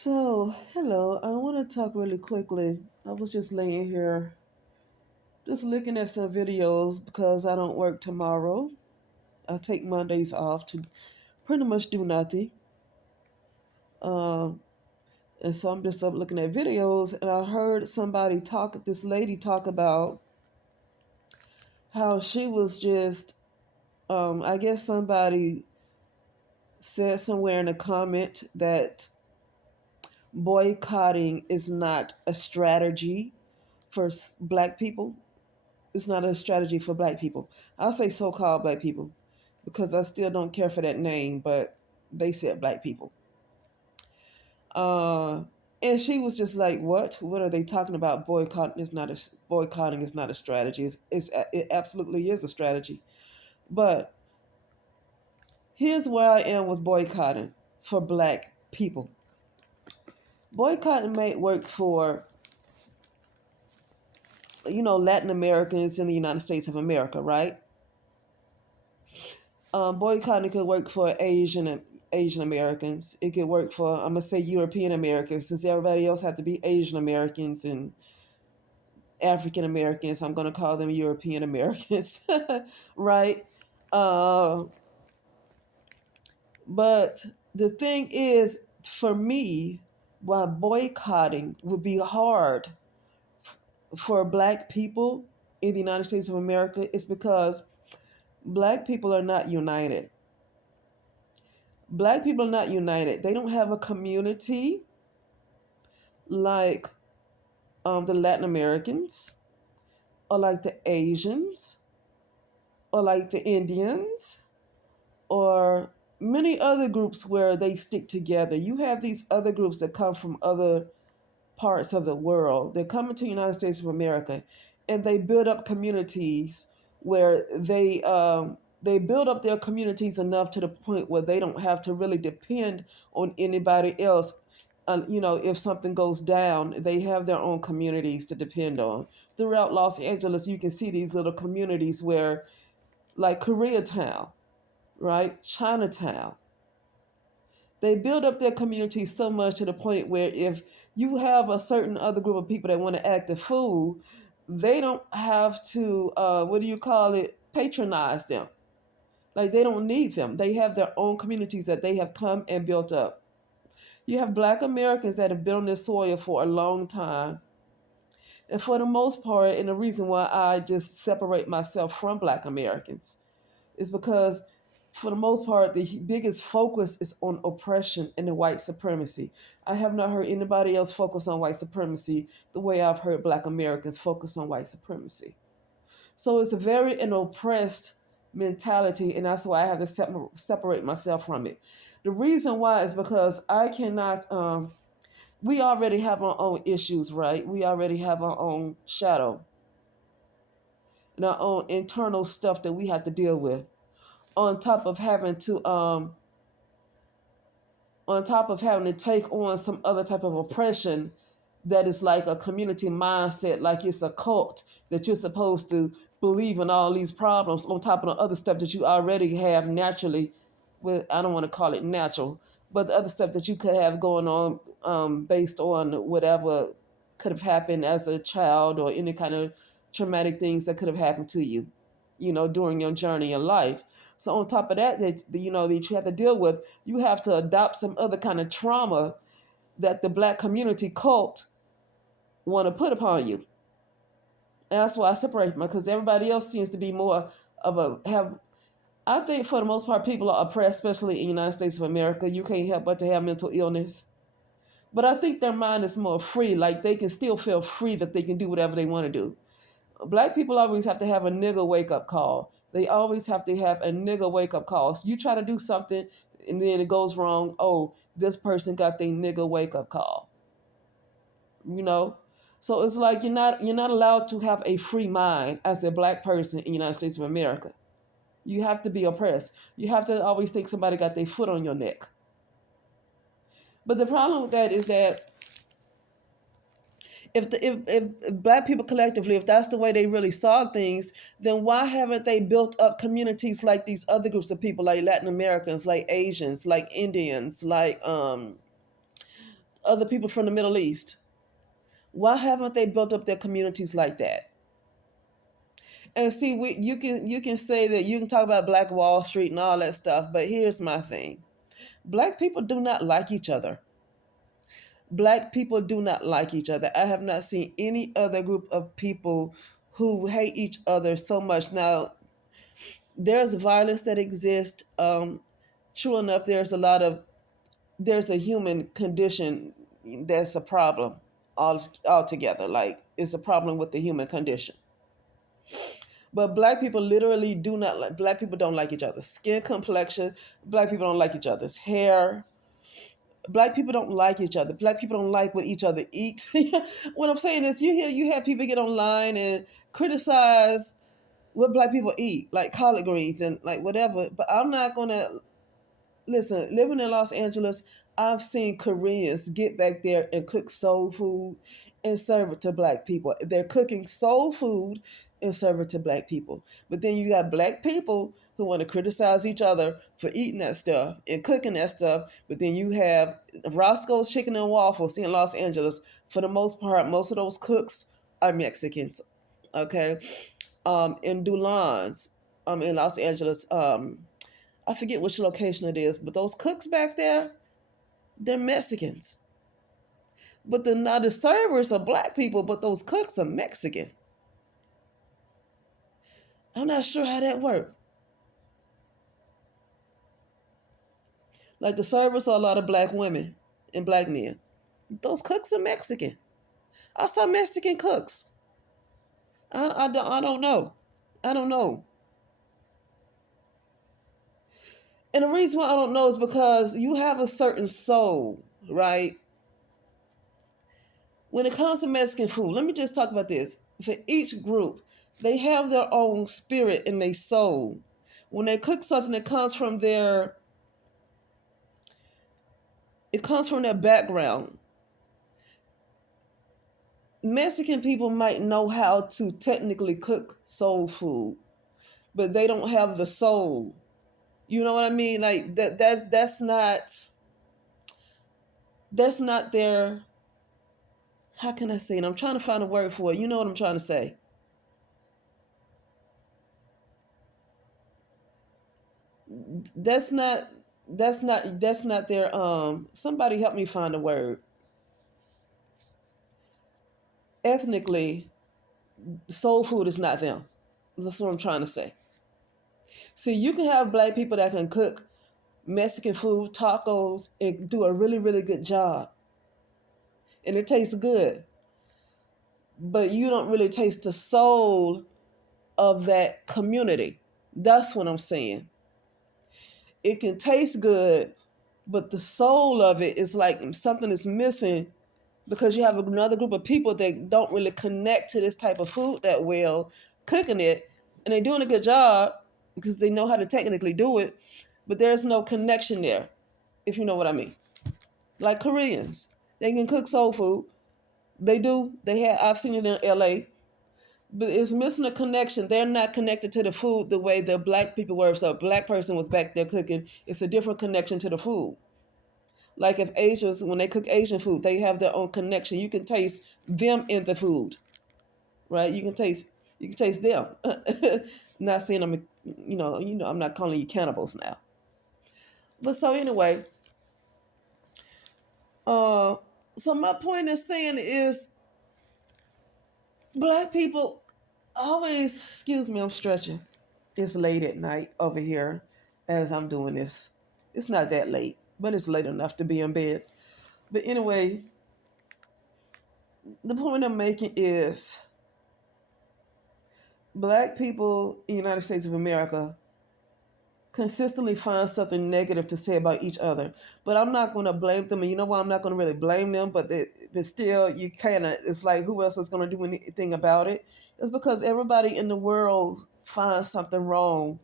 Hello. I want to talk really quickly. I was just laying here, just looking at some videos because I don't work tomorrow. I take Mondays off to pretty much do nothing. Um, and so I'm just up looking at videos, and I heard this lady talk about how she was just, I guess somebody said somewhere in a comment that boycotting is not a strategy for black people. It's not a strategy for black people. I'll say so-called black people because I still don't care for that name, but they said black people. Uh, and she was just like, "What? What are they talking about? Boycotting is not a strategy. It absolutely is a strategy." But here's where I am with boycotting for black people. Boycotting may work for Latin Americans in the United States of America, right? Boycotting could work for Asian Americans. It could work for, I'm gonna say, European Americans, since everybody else had to be Asian Americans and African Americans. I'm gonna call them European Americans, right? Uh, but the thing is, for me, why boycotting would be hard for Black people in the United States of America is because Black people are not united. Black people are not united. They don't have a community like the Latin Americans, or like the Asians, or like the Indians, or many other groups where they stick together. You have these other groups that come from other parts of the world. They're coming to the United States of America, and they build up communities where they build up their communities enough to the point where they don't have to really depend on anybody else. If something goes down, they have their own communities to depend on. Throughout Los Angeles, you can see these little communities where, like Koreatown, right? Chinatown. They build up their community so much to the point where if you have a certain other group of people that want to act a fool, they don't have to, what do you call it, patronize them. Like they don't need them. They have their own communities that they have come and built up. You have Black Americans that have been on this soil for a long time. And for the most part, and the reason why I just separate myself from Black Americans is because, for the most part, the biggest focus is on oppression and the white supremacy. I have not heard anybody else focus on white supremacy the way I've heard Black Americans focus on white supremacy. So it's a very an oppressed mentality, and that's why I have to separate myself from it. The reason why is because I cannot. We already have our own issues, right? We already have our own shadow and our own internal stuff that we have to deal with. On top of having to take on some other type of oppression that is like a community mindset, like it's a cult that you're supposed to believe in all these problems on top of the other stuff that you already have naturally. With, I don't want to call it natural, but the other stuff that you could have going on, based on whatever could have happened as a child or any kind of traumatic things that could have happened to you, during your journey in life. So on top of that you have to deal with, you have to adopt some other kind of trauma that the Black community cult want to put upon you. And that's why I separate them, because everybody else seems to be more of a have. I think for the most part, people are oppressed, especially in the United States of America. You can't help but to have mental illness. But I think their mind is more free. Like they can still feel free that they can do whatever they want to do. Black people always have to have a nigga wake up call. They always have to have a nigga wake up call. So you try to do something and then it goes wrong. Oh, this person got their nigga wake up call. You know? So it's like you're not allowed to have a free mind as a Black person in the United States of America. You have to be oppressed. You have to always think somebody got their foot on your neck. But the problem with that is that if Black people collectively, if that's the way they really saw things, then why haven't they built up communities like these other groups of people, like Latin Americans, like Asians, like Indians, like other people from the Middle East? Why haven't they built up their communities like that? And see, you can say that you can talk about Black Wall Street and all that stuff, but here's my thing: Black people do not like each other. Black people do not like each other. I have not seen any other group of people who hate each other so much. Now, there's violence that exists. True enough, there's a human condition that's a problem altogether. Like, it's a problem with the human condition. But black people literally do not like. Black people don't like each other's skin complexion. Black people don't like each other's hair. Black people don't like each other. Black people don't like what each other eats. What I'm saying is, you have people get online and criticize what black people eat, like collard greens and like whatever. But I'm not gonna listen. Living in Los Angeles, I've seen Koreans get back there and cook soul food and serve it to black people. They're cooking soul food and serve it to black people. But then you got black people who want to criticize each other for eating that stuff and cooking that stuff. But then you have Roscoe's Chicken and Waffles in Los Angeles. For the most part, most of those cooks are Mexicans. Okay. In Dulans, in Los Angeles, I forget which location it is, but those cooks back there, they're Mexicans. But now the servers are black people, but those cooks are Mexican. I'm not sure how that works. Like, the servers are a lot of black women and black men. Those cooks are Mexican. I saw Mexican cooks. I don't know. I don't know. And the reason why I don't know is because you have a certain soul, right? When it comes to Mexican food, let me just talk about this. For each group, they have their own spirit and their soul. When they cook something that it comes from their background. Mexican people might know how to technically cook soul food, but they don't have the soul. You know what I mean? Like, that's not their, how can I say it? I'm trying to find a word for it. You know what I'm trying to say. That's not that's not their somebody help me find a word. Ethnically, soul food is not them. That's what I'm trying to say. See, you can have black people that can cook Mexican food, tacos, and do a really, really good job. And it tastes good. But you don't really taste the soul of that community. That's what I'm saying. It can taste good, but the soul of it is like something is missing, because you have another group of people that don't really connect to this type of food that well, cooking it, and they're doing a good job because they know how to technically do it, but there's no connection there, if you know what I mean. Like Koreans, they can cook soul food. They do. I've seen it in LA, but it's missing a connection. They're not connected to the food the way the black people were. So a black person was back there cooking. It's a different connection to the food. Like, if Asians, when they cook Asian food, they have their own connection. You can taste them in the food, right? You can taste them. Not saying I'm not calling you cannibals now. But so anyway, uh, so my point is saying is, black people always, excuse me, I'm stretching. It's late at night over here as I'm doing this. It's not that late, but it's late enough to be in bed. But anyway, the point I'm making is, black people in the United States of America consistently find something negative to say about each other. But I'm not going to blame them. And you know why I'm not going to really blame them? But still, you kind of, it's like, who else is going to do anything about it? It's because everybody in the world finds something wrong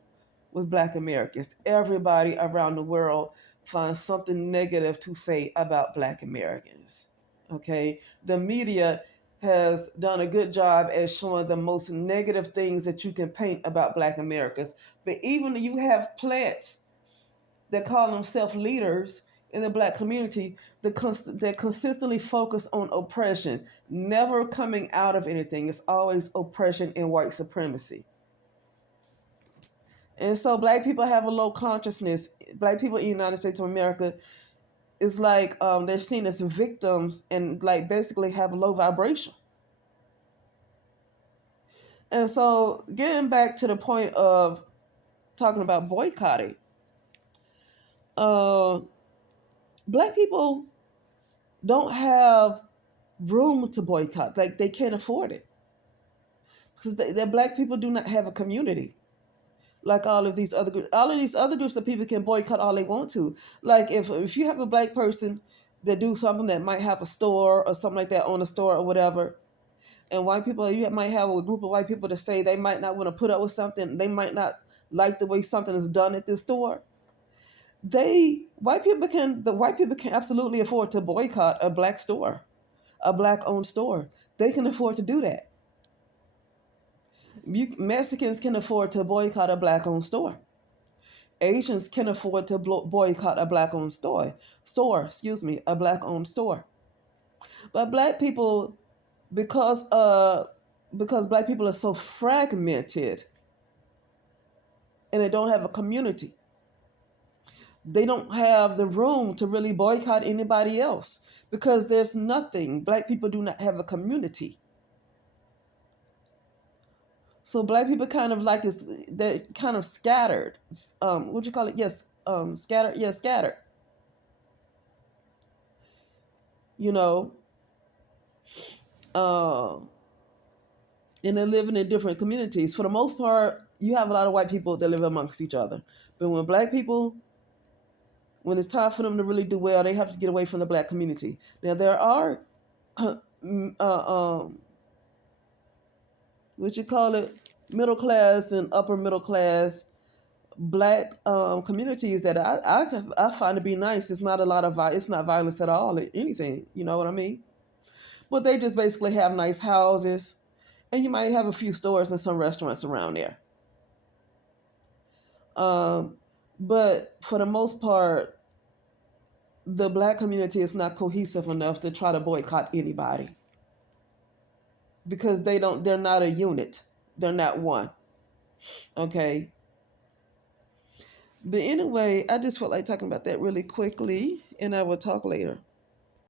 with black Americans. Everybody around the world finds something negative to say about black Americans. Okay? The media has done a good job at showing the most negative things that you can paint about black Americans. But even you have plants that call themselves leaders, in the black community that consistently focus on oppression, never coming out of anything. It's always oppression and white supremacy. And so black people have a low consciousness. Black people in the United States of America is like they're seen as victims and like basically have a low vibration. And so getting back to the point of talking about boycotting, uh, black people don't have room to boycott. Like they can't afford it because the black people do not have a community like all of these other groups. All of these other groups of people can boycott all they want to. Like if you have a black person that do something that might have a store or something like that, on a store or whatever, and white people, you might have a group of white people to say they might not want to put up with something, they might not like the way something is done at this store. The white people can absolutely afford to boycott a black store, a black owned store. They can afford to do that. Mexicans can afford to boycott a black owned store. Asians can afford to boycott a black owned a black owned store. But black people, because black people are so fragmented and they don't have a community, they don't have the room to really boycott anybody else because there's nothing. Black people do not have a community. So black people kind of like this, they're kind of scattered. What do you call it? Yes, scattered. Yeah, scattered. You know, uh, and they're living in different communities. For the most part, you have a lot of white people that live amongst each other. But when black people, when it's time for them to really do well, they have to get away from the black community. Now there are, what you call it, middle class and upper middle class black communities that I find to be nice. It's not a lot of it's not violence at all or anything. You know what I mean? But they just basically have nice houses, and you might have a few stores and some restaurants around there. But for the most part, the black community is not cohesive enough to try to boycott anybody because they're not a unit. They're not one. Okay. But anyway, I just felt like talking about that really quickly, and I will talk later.